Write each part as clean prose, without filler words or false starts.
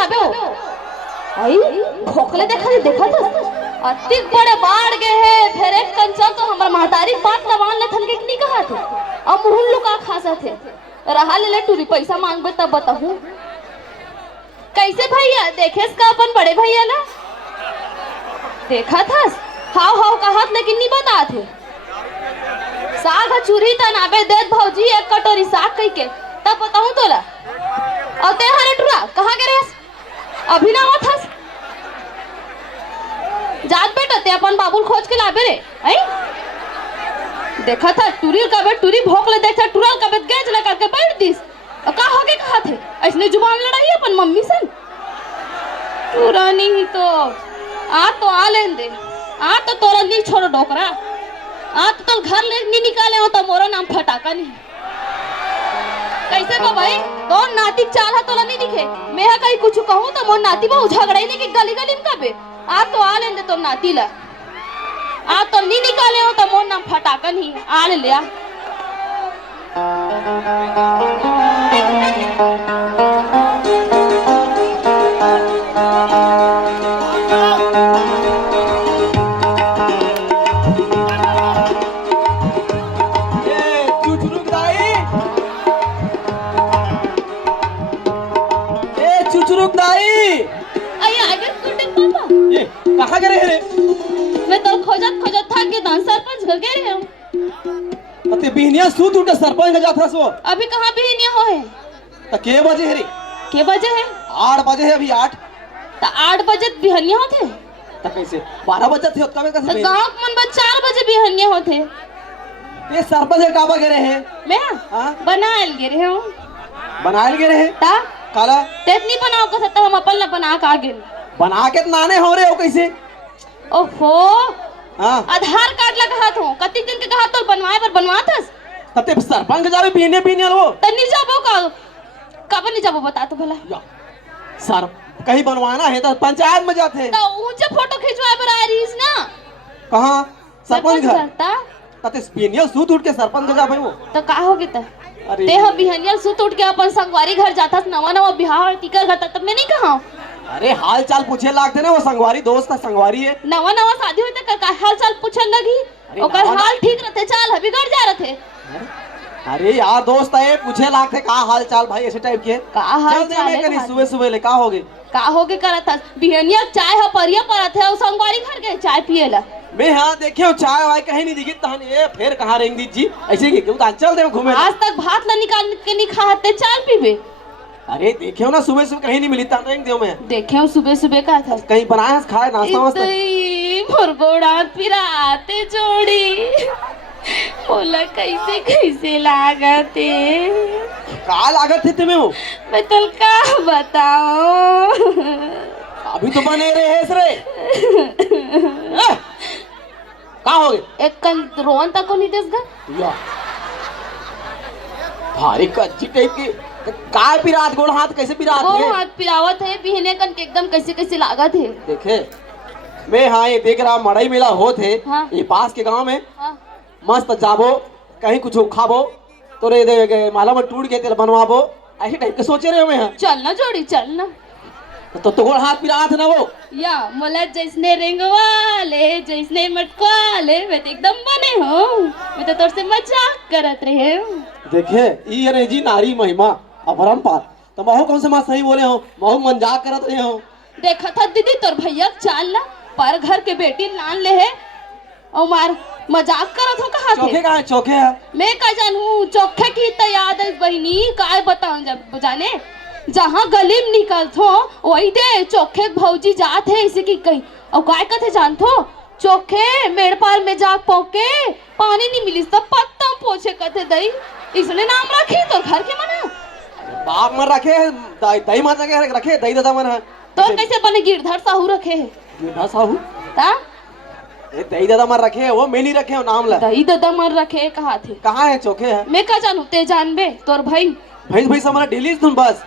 लाबे हो आई भोकले देखा था अतिक बड़े बाढ़ गए है फिर एक कंचन तो हमार महतारी बात लवान ले थन के नहीं कहा थे अब मुहुन लुका खासा थे रहा ले टूरी पैसा मांगबे तब बताऊं कैसे भैया देखेस का अपन बड़े भैया ला देखा था हाव कहत लेकिन नहीं बता थे साग चूरी तनाबे देत भौजी एक कटोरी साग कई के तब बताऊं तोला और ते हरे टुरा कहां गए रेस अभी ना आवत हस जात बेटा ते अपन बाबुल खोज के लाबे रे आई देखा था टूरी का टूरी भोक ले देखा टुरल का गेज ले करके बैठ दिस का हो के कहा थे ऐसने जुबान लड़ाई अपन मम्मी से पुरानी ही तो आ लेन दे आ तो तोरा नहीं छोड़ो डोकरा आ तो घर ले नहीं निकाले हो तो मोरा नाम फटाका नहीं कैसे को भाई कौन नाती चाल है तोला नहीं दिखे मैं कहीं कुछ कहूं तो मोर नाती में झगड़ाई लेके गली गली में कबे आ तो आ लेन दे तो नाती ला आ तो नहीं निकाले हो तो मोर नाम फटाका नहीं आ ले लिया कहाँ गए रे? मैं तो खोजत थक गया था सरपंच घर गए रहे हूँ अते बिहनिया सूत उठे सरपंच का जाथा सो अभी कहाँ बिहनिया हो है त के बजे है रे के बजे है 8 बजे है अभी 8 तो 8 बजे बिहनिया होते त कैसे 12 बजे थे कबे कैसे तो गांव मन बस 4 बजे बिहनिया होते ये सरपंच का काबा गए रहे मैं हां बनाएल गए रहे हूँ बनाएल गए रहे ता काला तेतनी बनाओ का सकता हम अपन ला बना का गेल बना के नाने हो रे हो कैसे ओहो हां आधार कार्ड लगा हाथ हो कति दिन के कहा तो बनवाए पर बनवातस तते सरपंच जावे बिहने लो तन्नी जाबो का कब नहीं जाबो बता तो भला सर कहीं बनवाना है तो पंचायत में जाते तो ऊंचे फोटो खिंचवाए पर आ रही ना कहां सरपंच घर ता तते बिहनिया सूत उठ के सरपंच जावे वो तो का होगे त ते ह बिहनिया सूत उठ के अपन संगवारी घर जाता नवा बिहार टिकर घर तब मैं नहीं कहा अरे हाल चाल पूछे लागते ना वो संगवारी दोस्त का संगवारी है नवा शादी हुई तो का हाल चाल पूछन लगी ओकर हाल ठीक रहते चाल है बिगड़ जा रहे थे अरे यार दोस्त है पूछे लागते का हाल चाल भाई ऐसे टाइप के का हाल चाल है सुबह ले का होगे करत था बिहनिया चाय ह परिया परत है संगवारी घर के चाय पिएला मैं हाँ देखे चाय वाय कहीं नहीं दिखी तहन ये फिर कहाँ रहेंगे दी जी ऐसे की क्यों चल दे घूमे आज तक भात ला निकाल के नहीं खाते चाल पीबे अरे देखे हो ना सुबह कहीं नहीं मिली तहन रहेंगे देव में देखे हो सुबह का था कहीं बनाया खाए नाश्ता वास्ता मुरगोड़ा पिराते जोड़ी बोला कैसे लागते का लागत थे तुम्हें वो मैं तल का बताओ अभी तो बने रहे रे का हो गए एक कल रोवन तक को नहीं देसगा या भारी कच्ची टाइप की काय पिरात गोड़ हाथ कैसे पिरात गोड़ हाथ पिरावत है बिहने कन के एकदम कैसे लागत है देखे मैं हाँ ये देख रहा मड़ई मेला होत है हाँ? ये पास के गांव में हाँ? मस्त जाबो कहीं कुछ खाबो तो रे दे माला में टूट के तेल बनवाबो ऐसे टाइप के सोचे रहे मैं चलना जोड़ी चलना तो गोड़ हाथ पिरात ना वो या मोला जैसने रेंगवाले जैसने मटकवाले मैं तो एकदम बने हो मैं तो तोर से मजाक करत रहे देखे ये रे जी नारी महिमा अपरंपार तो महू कौन से मां सही बोले हो महू मजाक करत रहे हो देखा था दीदी तोर भैया चाल ला पर घर के बेटी लान ले है और मार मजाक करत हो कहा थे चोखे कहां चोखे है मैं का जानू चोखे की तो याद है बहनी काय बताऊं जब जाने जहाँ गली में निकलतो वही दे चोखे भौजी जात है इसी की कही और काय कथे जानतो चोखे मेड़ पार में जाग पौके पानी नहीं मिली सब पत्ता पोछे कथे दई इसने नाम रखी तो घर के मना बाप मन रखे दही माता के रखे दही दादा मन है तो कैसे बने गिरधर साहू रखे है गिरधर साहू ता ये दही दादा मन रखे वो मैं नहीं रखे हो नाम ला दही दादा मन रखे कहा थे कहाँ है चोखे है मैं का जानू ते जानबे तोर भाई भाई हमारा ढीली तुम बस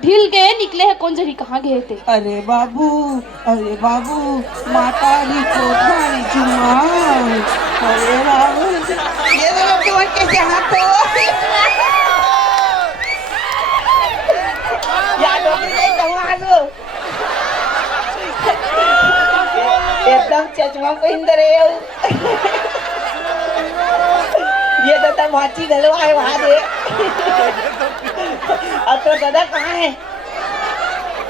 ढील गए निकले है कौन जरी कहाँ गए थे अरे बाबू मातारी कोठारी चुम्मा अरे बाबू ये लोग तो कैसे हाथ याद हो गई चश्मा पहन रहे हो ये दादा भाची घलवा है वहां दे अब तो दादा कहाँ है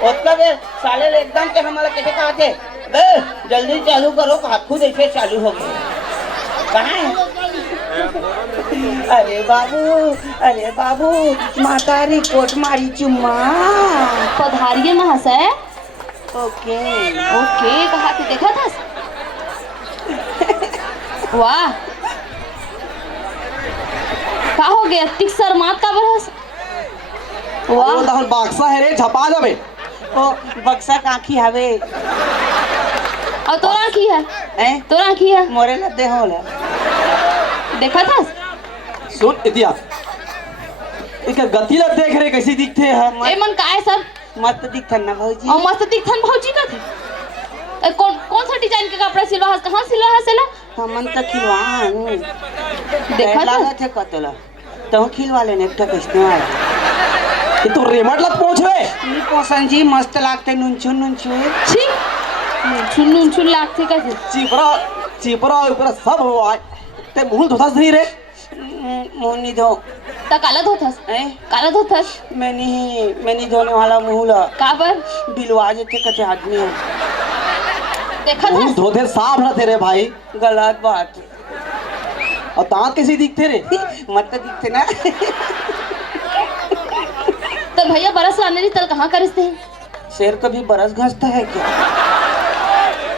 उसका बे साले ले एकदम के हमारा कैसे कहा थे बे जल्दी चालू करो खुद ऐसे चालू हो गए कहाँ है अरे बाबू मातारी कोट मारी चुम्मा पधारिए महाशय। ओके ओके कहा थे देखा था। वाह का हो गया तिक सर मात का बरस। वो वाह दहन बाक्सा है रे झपा जाबे ओ बक्सा काखी हवे और तोरा की है हैं तोरा की है मोरे लद्दे होला देखा था। सुन इतिया इनका गति ला देख रे कैसी दिखते हैं ए मन का है सर मत दिखन ना भौजी और मस्त दिखथन भौजी का थे। कौन कौन सा डिजाइन के कपड़ा सिलवा है कहाँ सिलवा है सेला हमन त खिलवान देखा था। लागत है कतला तो खिलवा लेने एक ठक इस्तेमाल ये तो रेमट लत पहुंच रे नी पोसन जी मस्त लागते नुनचुन छी छुन छुन लागते का थे। चिपरा ऊपर सब हो आए ते मुंह धोता नहीं रे मोनी धो ता काला धोथस हैं काला धोथस मैं नहीं धोने वाला मुंह ला का बर बिलवा जेते कते आदमी है देखा मुंह था। धोते साफ रहते रे भाई गलत बात और दांत कैसे दिखते रे मत दिखते ना तो भैया बरस लाने री तल कहाँ करते हैं शेर कभी बरस घसता है क्या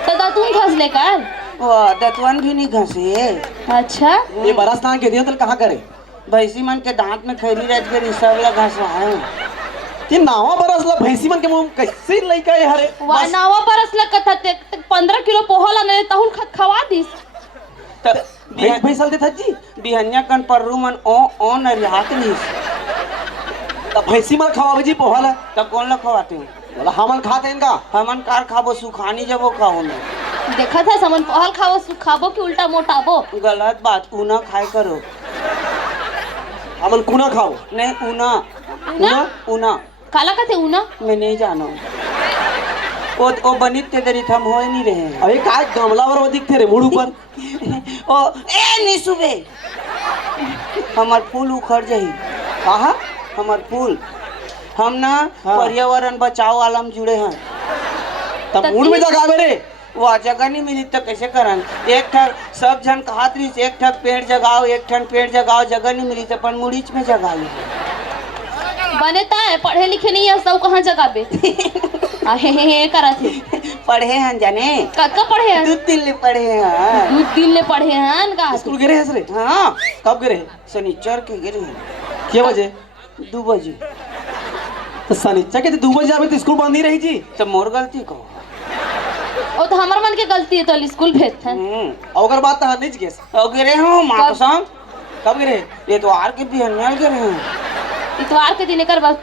तो दातून घस लेकर। वाह दतवन भी नहीं घसे ये अच्छा बरस दांत के दियो तो कहाँ करे भैंसी मन के दांत में खैरी रच के रिश्ता वाला घसवा है ये नावा बरस ला भैंसी मन के मुंह कैसे लइका है हरे वाह नावा बरस लगत थे 15 किलो पोहा लाने तहुल खवा दिस भैंस भैंसल दे थजी बिहनिया कन पर्रू मन ओ न रिहात नहीं तब भैंसी मन खवावे जी पोहला तब कौन ला खवाते हैं बोला हमन खाते इनका हमन कार खाबो सुखानी जब वो खाओ ना देखा था समन पोहल खावो खाबो कि उल्टा मोटाबो। गलत बात ऊना खाए करो हमन कुना खाओ नहीं ऊना ऊना ऊना काला का थे ऊना मैं नहीं जाना वो बनित ते दरी थम हो नहीं रहे अबे काय गमला वर वो दिखते रे मुड़ ऊपर ओ ए नहीं सुबे हमार फूल उखड़ जाही कहा हमार फूल हम ना हाँ। पर्यावरण बचाओ वाला में जुड़े हैं तब मुड़ में जगावे रे वह जगह नहीं मिली तो कैसे करन एक ठक सब जन कहत रही एक ठक पेड़ जगाओ एक ठन पेड़ जगाओ जगह नहीं मिली तो अपन मुड़ीच में जगा ली बनेता है पढ़े लिखे नहीं है सब कहाँ जगाबे हे करा थे पढ़े हैं जाने कब पढ़े हैं 2 दिन ले पढ़े हैं 2 दिन ले पढ़े हैं का स्कूल गिरे है रे हाँ कब गिरे शनिचर के गिरे के बजे 2 बजे तो शनिचर के 2 बजे आवे तो स्कूल बंद ही रही जी तो मोर गलती कहो ओ तो हमार मन के गलती है तो स्कूल भेज थे। अगर बात तो नहीं केस और गिरे हूँ माँ कसम कब गिरे ये तो आर के बिहनिया गिरे हैं इतवार के दिन कर बस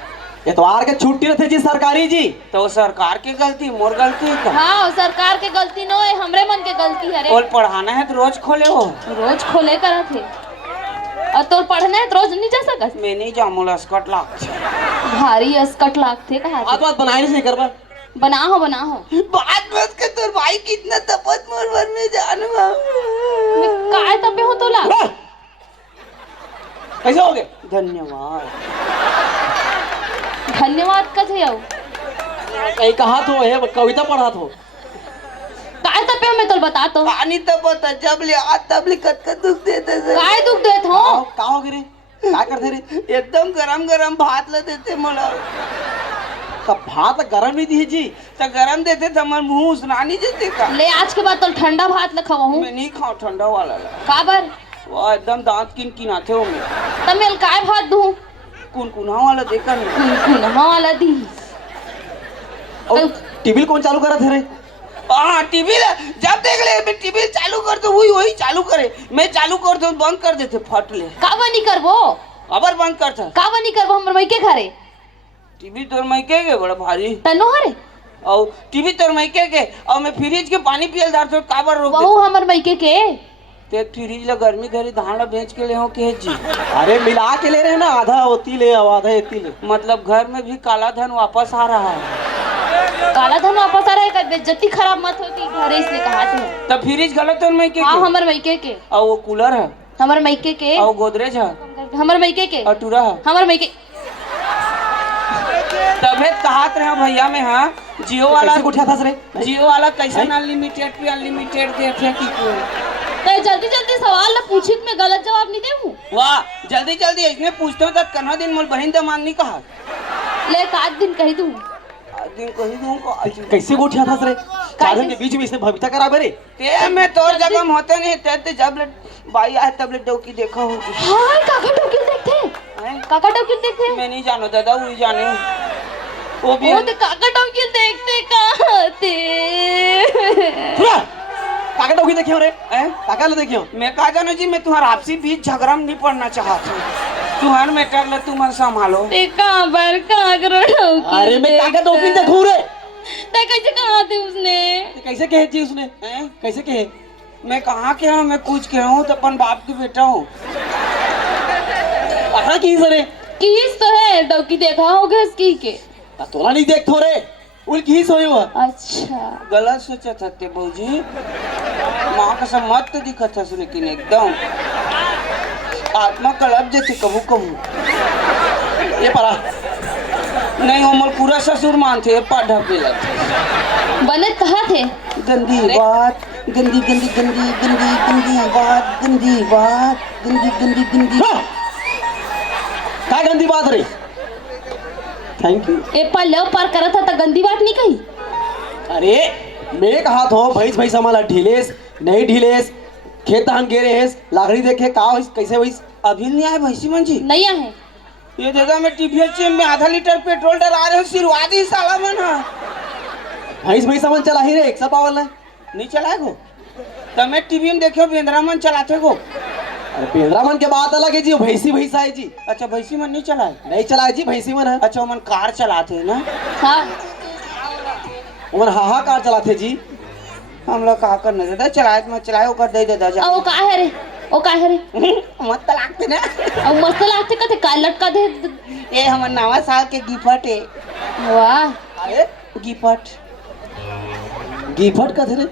इतवार के छुट्टी रहते जी सरकारी जी तो सरकार की गलती मोर गलती का हाँ सरकार के गलती नो है हमरे मन के गलती है रे। और पढ़ाना है तो रोज खोले हो रोज खोले करा थे और तो पढ़ना है तो रोज नहीं जा सकत मैं नहीं जाऊँ स्कट लाग भारी अस्कट लागते कहा बात बात बनाई नहीं करवा बनाओ बात मत कर तोर भाई कितना तपत मोर भर में जानवा काय तबे हो तोला कैसे हो गए धन्यवाद धन्यवाद का थे आओ कहीं कहा तो है कविता पढ़ा तो काय तबे मैं तो बता तो पानी तपत जब ले आ तब ले कत दुख देते से काय दुख देत हो का हो गिरे क्या करते रे एकदम गरम गरम भात ला देते मोला तब भात गरम नहीं दी जी तो गरम देते तो हमार मुंह उसना नहीं देते का ले आज के बाद तो ठंडा भात लखवा हूँ मैं नहीं खाऊं ठंडा वाला ला काबर वाह एकदम दांत किन किनाते हो मैं तब मैं काय भात दूं कुनकुना वाला देखा नहीं कुनकुना वाला दी और टीवी कौन चालू करा थे रे हाँ टीवी जब देख ले मैं टीवी चालू कर दो वही चालू करे मैं चालू कर दो बंद कर देते फट ले काबर नहीं करबो अबर बंद कर था काबर नहीं करबो हमर मई के घरे टीवी तोर मई के बड़ा भारी तनो हरे और टीवी तोर मई के और मैं फ्रिज के पानी पियल दार तो काबर रोक बहु हमर मई के ते फ्रिज ला गर्मी घरी धान ला बेच के ले हो के जी अरे मिला के ले रहे हैं ना आधा होती ले आधा एती ले मतलब घर में भी काला धन वापस आ रहा है काला धन वापस आ रहा है का बेइज्जती खराब मत हो कि घरे इसने कहा थे। तब फ्रिज गलत है मैं के हाँ हमर मैके के और वो कूलर है हमर मैके के और गोदरेज है हमर मैके के और टूरा है हमर मैके तबे कहात रहे भैया में हाँ जियो वाला कैसे उठा था रे? जियो वाला कैसे अनलिमिटेड पे अनलिमिटेड देते कि कोई तो जल्दी जल्दी सवाल ना पूछी मैं गलत जवाब नहीं देऊँ। वाह जल्दी जल्दी इसने पूछते हो तब कन्हा दिन मोल बहिन दमान नहीं कहा ले एक आध दिन कही दूँ दिन कही दूं को कैसे उठा था रे? चार दिन के बीच में इसने भविता करा बरे। ते मैं तोर जगह में होते नहीं ते जब ले बाई आए तब ले डोकी देखा होगी। हाँ काका टोकिल देखते हैं? काका टोकिल देखते मैं नहीं जानो दादा वही जाने वो भी वो तो काका टोकिल देखते कहाँ थे। सुना काका डोगी देखियो रे? हैं? काका ले देखियो? मैं कहा जानो जी मैं तुम्हारा आपसी बीच झगड़ा में नहीं पड़ना चाहता तुम्हारे मैटर ले तुम संभालो कहाँ पर काकरो टोकिल अरे मैं काका डोगी देखूं रे। ते कैसे कहा थे उसने कैसे कहे जी उसने? हैं? कैसे कहे? मैं कहाँ के हूँ मैं कुछ के हूँ तो अपन बाप की बेटा हूँ कहाँ की सरे? किस तो है डोकी देखा होगा इसकी के तोला नहीं देख थोरे उल की सोई हुआ। अच्छा गलत सोचा था ते बहूजी माँ का सब मत तो दिखा था लेकिन एकदम आत्मा कलप देते कबू कबू ये परा नहीं उमर पूरा ससुर मानते पाढ़ा पे बने कहा थे गंदी बात गंदी गंदी गंदी गंदी गंदी बात गंदी बात गंदी गंदी गंदी क्या गंदी बात रे? Thank you. ए पल्ले पार करा था तो गंदी बात नहीं कही। अरे मैं कहा था भैंस भैंस हमारा ढीलेस नहीं ढीलेस खेत धान गेरे हेस लाकड़ी देखे का होइस कैसे होइस? अभी नहीं आए भैंसी मन जी नहीं है ये दादा मैं टीवीएस में आधा लीटर पेट्रोल डला रहे हूँ सिरवादी साला मन हाँ भैंस भैंस मन चला ही रे एक सब पावल नहीं चलाए गो तो मैं टीवी में देखो बेंद्रा मन चलाते गो अरे पेंद्रा मन के बात अलग है जी भैंसी भैंसा है जी। अच्छा भैंसी मन नहीं चलाए नहीं चलाए जी भैंसी मन है। अच्छा मन कार चलाते है ना हाँ उमन हाहाकार चलाते जी। हम लोग कहा करने देता चलाए मत चलाए कर दे देता जा ओ का है रे ओ का है रे मत लागते ना अब मस्त लागते कथे का लटका दे ये हमर नवा साल के गिफ्ट है वाह अरे गिफ्ट गिफ्ट का थे रे?